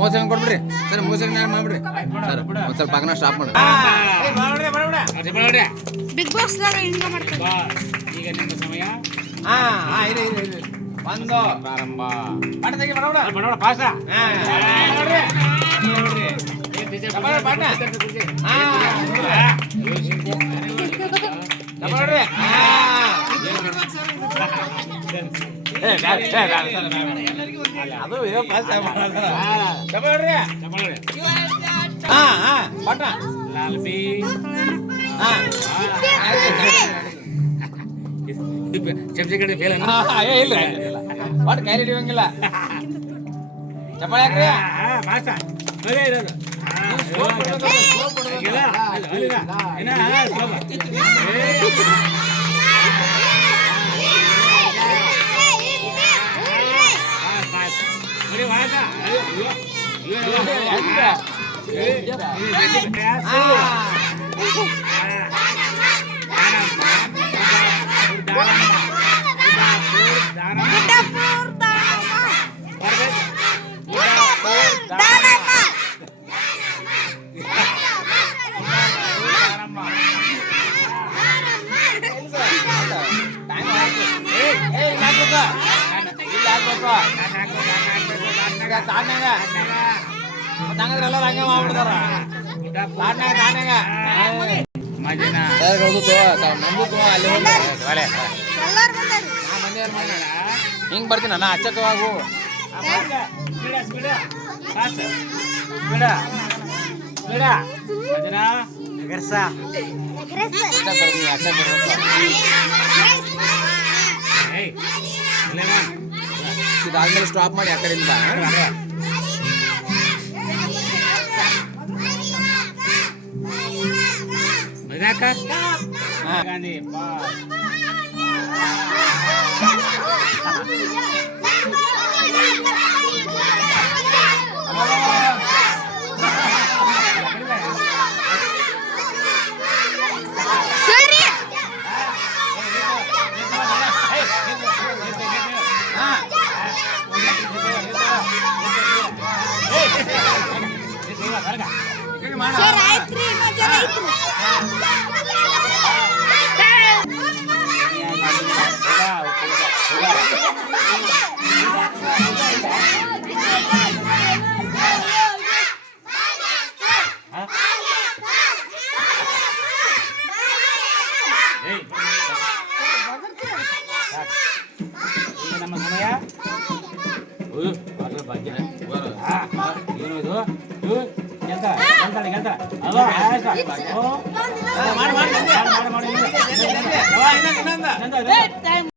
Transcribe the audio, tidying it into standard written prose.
ಮೋಸಂಗ್ ಕೊಡ್ಬಿಡ್ರಿ sir, ಮೋಸಂಗ್ ಮಾಡ್ಬಿಡ್ರಿ sir, ಒಂದ್ ಸ್ವಲ್ಪ ಪಕ್ಕನ stop ಮಾಡಿ. ಬಿಗ್ ಬಾಸ್ ಈಗ ನಿಮ್ಮ ಸಮಯ ಒಂದು ಪ್ರಾರಂಭ. ಬಡಬಡ ಪಾಸ ಅದು ಲಾಲ್ಬಿ ಚಮಚೆ ಕಡೆ ಫೇಲ್ ಇಲ್ಲ ಒಟ್ಟು ಕೈ ಹಿಡಿಯಂಗಿಲ್ಲ. ಚಪ್ಪಾಳೆ ಹಾಕ್ರಿ. ಪಾಸ ಅದೇ ಇರೋದು. ಹಿಂಗ್ ಬರ್ತೀನಿ ಅಣ್ಣ ಅಚ್ಚಕವಾಗು. ಇದಾದ್ಮೇಲೆ ಸ್ಟಾಪ್ ಮಾಡಿ ಆ ಕಡೆಯಿಂದ ಗಾಂಧಿ ನಮ್ಮ ಸಮಯ. ಏನು